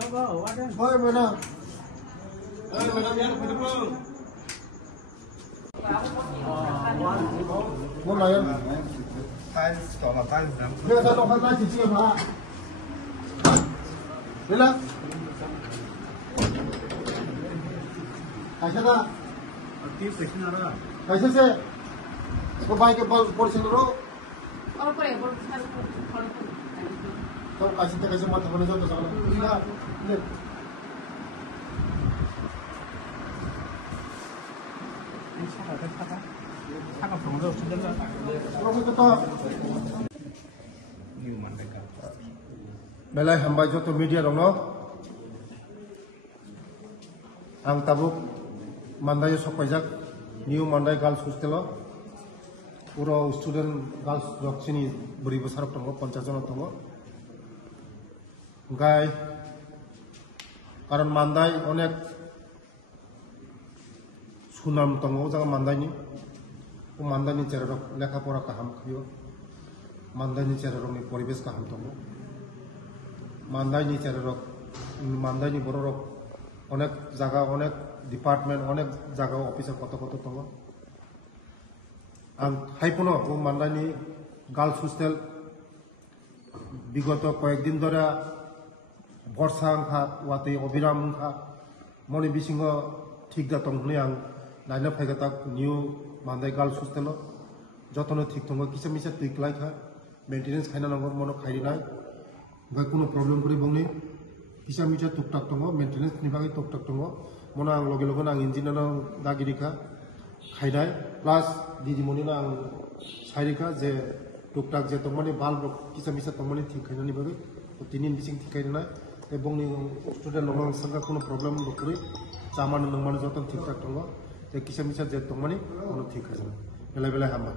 Hoy mana? Mau layan? Dia kata dokter lagi sih apa? Bila? Aisyah tak? Aktif section ada. Aisyah se? Kau baik ke polisi dulu? Kalau boleh, kalau तो ऐसे तो कैसे मत होने तो साला ले Belai hamba joto media dong no ang tabuk mandai sokajak new mandai girls hostel puro student girls jok sini beri besar tongo 50 জন tongo গাই কারণ মান্দাই অনেক সুনাম দङ জায়গা মান্দাইনি ও মান্দাইনি চেরারক লেখাপড়া কাহাম খাইও মান্দাইনি চেরারকনি পরিবেশ কাহাম দङ মান্দাইনি চেরারক মান্দাইনি বড়রক অনেক জায়গা অনেক ডিপার্টমেন্ট অনেক জায়গা অফিসে কত কত দङ আং হাইপনো ও মান্দাইনি গার্লস হোস্টেল বিগত কয়েকদিন ধরে বর্ষা আংখা ওয়াতে অবিরাম আংখা মনে বিসিংহ ঠিক দা তংহনি আং নাইনা ফাইগাতা নিউ মান্দাই গার্লস হোস্টেল যতনো ঠিক দङ কিসা মিসা ঠিক লাইখা মেইনটেনেন্স খাইনা নাंगौ মনো খাইরি নাই বাই কোনো প্রবলেম করি বংনি কিসা মিসা টুকটাক দङ মেইনটেনেন্স नि बागै टुकटाक दङ मनो आं लगे लगे आं इन्जिनियर दागिरिखा खाइनाय प्लास दिदिमनि आं साइरिखा जे टुकटाक जे तंगमानि बाल्ब किसा मिसा तंगमानि ठीक खाइनानि बागै तिनिन बिसिं ठीक खाइनाय এবংনি স্টুডেন্ট নং সংখ্যা কোনো প্রবলেম বকরি চামান নংমানি যতন ঠিকঠাক দङ তে কিসা মিসা যে তংমানি কোনো ঠিক আছে বেলা বেলা হামা